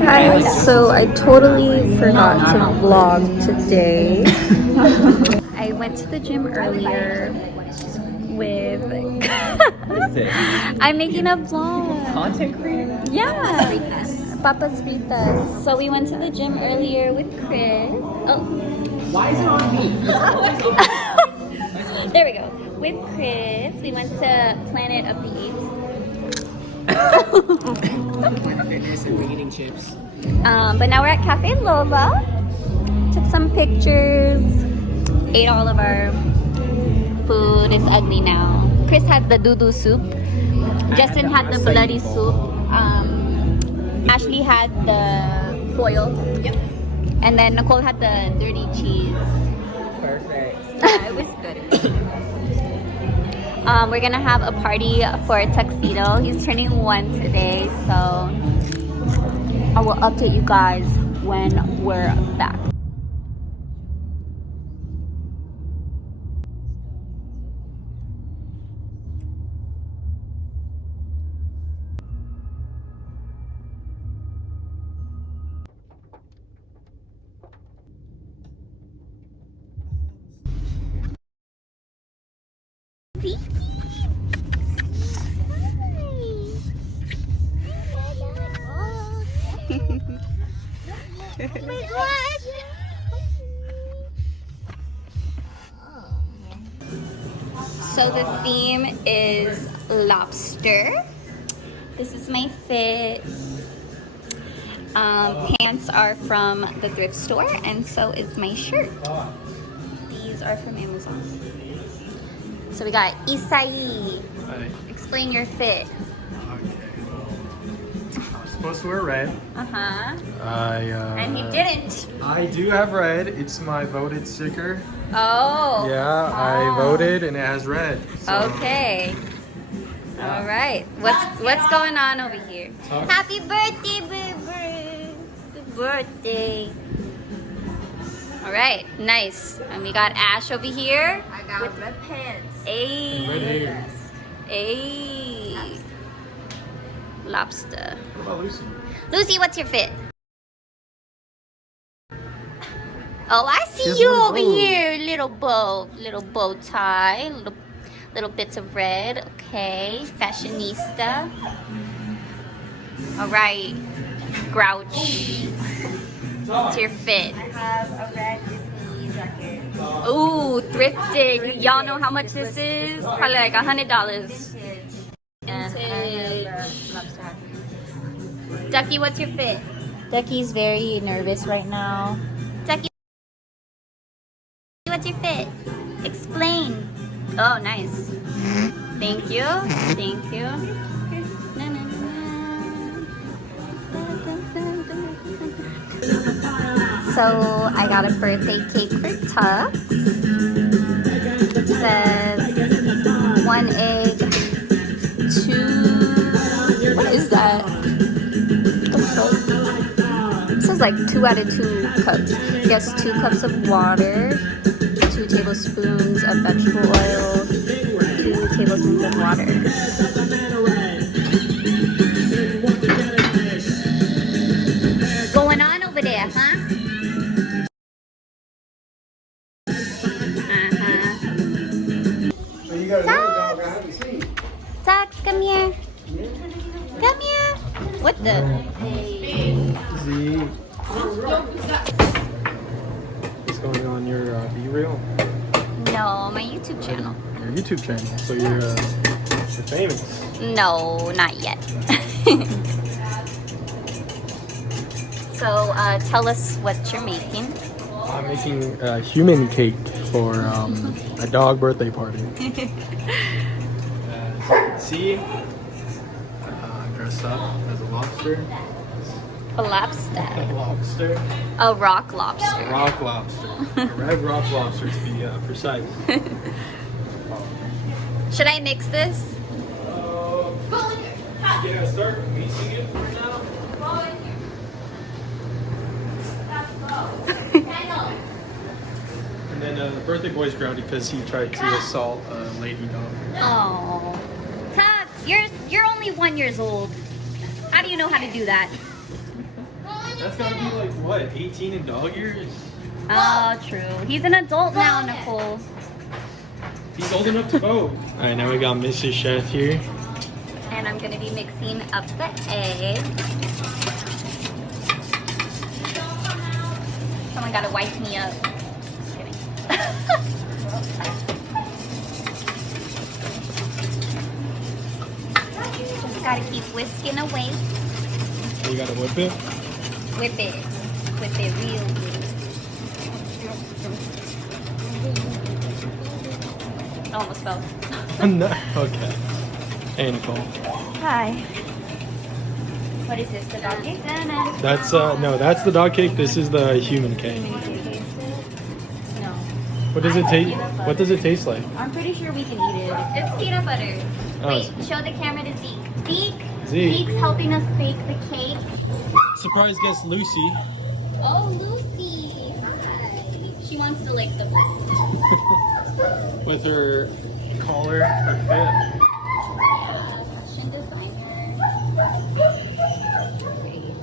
Guys, so I totally forgot to vlog today. I went to the gym earlier with I'm making a vlog. Content creator? Yeah. Papas Fritas. So we went to the gym earlier with Chris. Oh. Why is it on me? There we go. With Chris, we went to Planet of the Apes. Fitness and we're eating chips. But now we're at Cafe Lola. Took some pictures. Ate all of our food. It's ugly now. Chris had the doo-doo soup. Justin had the bloody soup. Ashley had the foil. Yep. And then Nicole had the dirty cheese. Perfect. Yeah, it was good. We're gonna have a party for Tuxedo. He's turning 1 today, so I will update you guys when we're back. So the theme is lobster. This is my fit. Pants are from the thrift store, and so is my shirt. These are from Amazon. So we got Isai. Hi. Explain your fit. I'm supposed to wear red. Uh-huh. And he And didn't. I do have red. It's my voted sticker. Oh. Yeah, I voted and it has red. So. Okay. All right. What's going on over here? Happy birthday, baby. Happy birthday. All right. Nice. And we got Ash over here. I got with red pants. A. Red hair. A. Lobster. What about Lucy? Lucy, what's your fit? Oh, I see She's you a over bow. here. Little bow tie, little bits of red. Okay, fashionista. All right, Grouch. What's your fit? I have a red Disney jacket. Ooh, thrifted. Y'all know how much this is? Probably like $100. Vintage. And I have the lobster hat. Ducky, what's your fit? Ducky's very nervous right now. Ducky, what's your fit? Explain. Oh, nice. Thank you. Thank you. Na, na, na. So I got a birthday cake for Tux. It says 1 egg, 2. What is that? It says like 2 out of 2 cups. Yes, 2 cups of water, 2 tablespoons of vegetable oil, 2 tablespoons of water. Going on over there, huh? Tuck, come here. Come here. What the? Z. What's going on your B-reel? No, my YouTube channel. Your YouTube channel. So you're famous. No, not yet. So, tell us what you're making. I'm making a human cake for a dog birthday party. As you can see, I'm dressed up as a lobster. A lobster. A lobster. A rock lobster. Rock lobster. A red rock lobster to be precise. Should I mix this? Yeah, start mixing it for now. And then the birthday boy's grounded because he tried to assault a lady dog. Oh, Tux, you're only 1 year old. How do you know how to do that? That's gotta be like what, 18 in dog years? Oh, true. He's an adult now, Nicole. He's old enough to vote. All right, now we got Mrs. Chef here. And I'm gonna be mixing up the eggs. Someone gotta wipe me up. Just kidding. Just gotta keep whisking away. You gotta whip it. Whip it. Whip it real good. I almost fell. No. Okay. Hey, Nicole. Hi. What is this, the dog cake? That's no, that's the dog cake. This is the human cake. No. What does it taste? What does it taste like? I'm pretty sure we can eat it. It's peanut butter. Oh, Wait, show the camera to Zeke. Zeke? Zeke. Zeke's helping us bake the cake. Surprise guest Lucy. Oh, Lucy. Hi. She wants to lick the bowl. With her collar, her fit. Fashion designer. Great.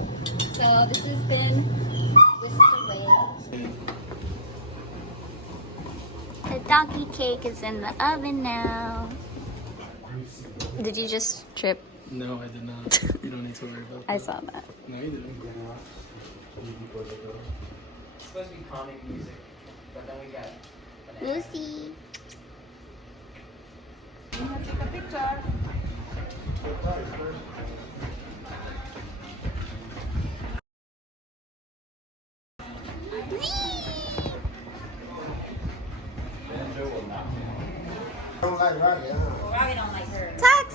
So this has been whisked away. The doggy cake is in the oven now. Did you just trip? No, I did not. You don't need to worry about that. I saw that. No, you didn't. It's supposed to be comic music, but then we got. Lucy. Take a picture. Tux!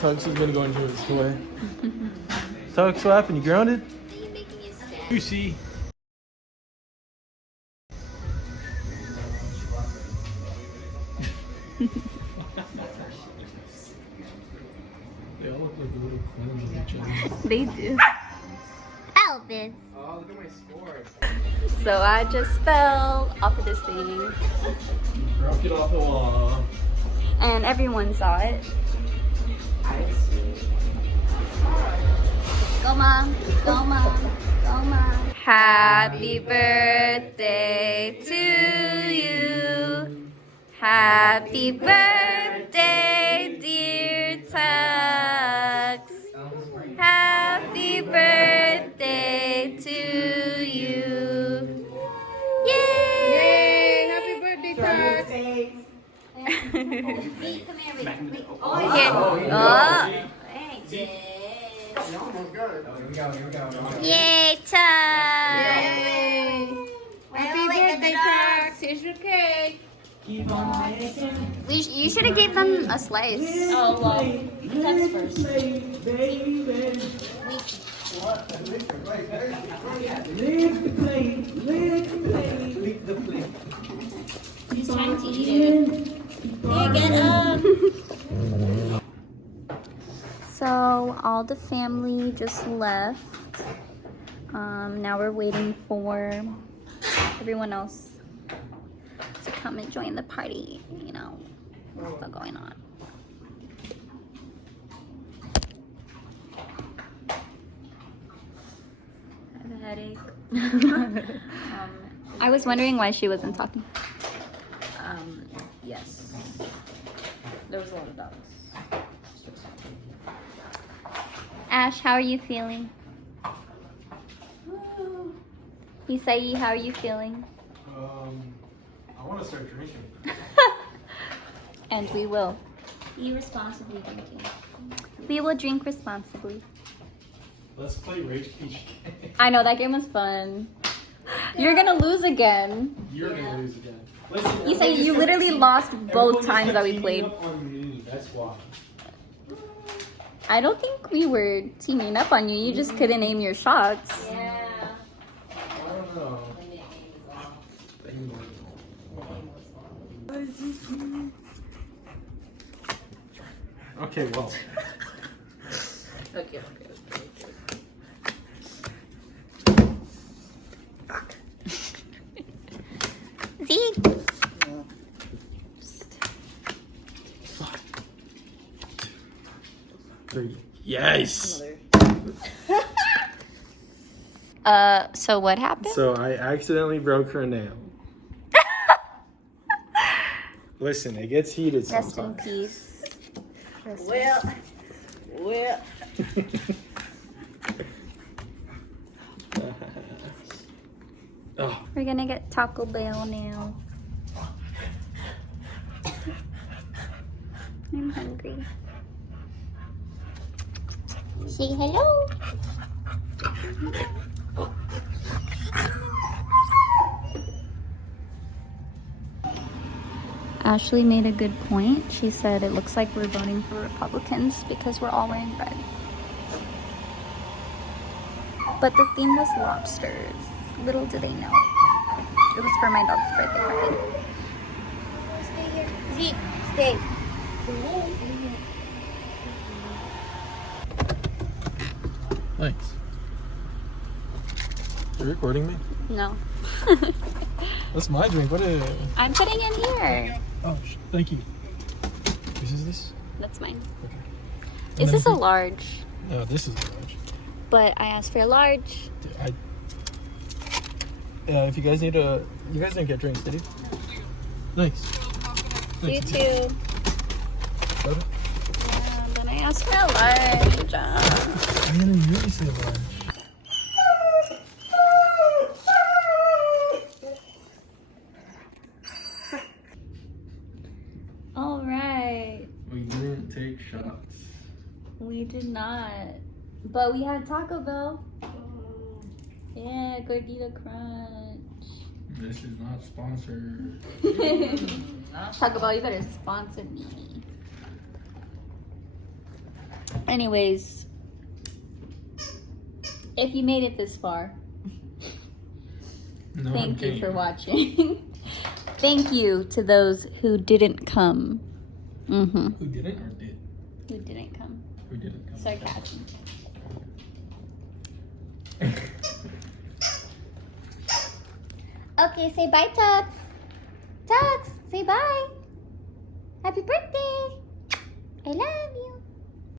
Tux is gonna go into his toy. Tux, what happened? You grounded? Lucy. They all look like little clones of each other. They do. Elvis. Oh, look at my score. So I just fell off of this thing. Broke it off the wall. And everyone saw it. I see. Go mom, go mom, go mom. Happy birthday to you. Happy birthday, dear Tux. Happy birthday to you. Yay! Happy birthday, Tux. Come here, baby. Oh, yeah. Oh. Thanks. Here we go, here we go. Yay, Tux! Happy birthday, Tux. Here's your cake. You should have gave them a slice. Oh, well, that's first. He's trying to eat it. Here, get up. So all the family just left. Now we're waiting for everyone else to come and join the party. You know, what's still going on. I have a headache. I was wondering why she wasn't talking. Yes. There was a lot of dogs. Ash, how are you feeling? Isai, how are you feeling? I want to start drinking. And we will. Be responsibly drinking. We will drink responsibly. Let's play Rage Peach. I know, that game was fun. You're gonna lose again. You're gonna lose again. Listen, You say everyone you just literally kept lost everyone both just times kept that we teaming played. up on me. That's why. I don't think we were teaming up on you. You just couldn't aim your shots. Yeah. I don't know. Okay, well. Okay. See? Three. Yes! So what happened? So I accidentally broke her nail. Listen, it gets heated Rest in sometimes. peace. Well. Oh, We're gonna get Taco Bell now. I'm hungry. Say hello. Ashley made a good point. She said it looks like we're voting for Republicans because we're all wearing red. But the theme was lobsters. Little do they know. It was for my dog's birthday party. Stay here. Zeke, stay. thanks. You recording me? No. That's my drink. What is? I'm putting it here. Oh, thank you. This is this? That's mine. Okay. Is And this a then large? No, this is large. But I asked for a large. If you guys need a, you guys didn't get drinks, did you? Thanks. You Thanks. too. Soda? Yeah, then I asked for a large. I didn't really say large. All right. We didn't take shots. We did not. But we had Taco Bell. Yeah, Gordita Crunch. This is not sponsored. Taco Bell, you better sponsor me. Anyways, if you made it this far, No thank you for watching. Thank you to those who didn't come. Mm-hmm. Who didn't or did? Who didn't come. Who didn't come? Sarcasm. Okay, say bye, Tux. Tux, say bye. Happy birthday. I love you.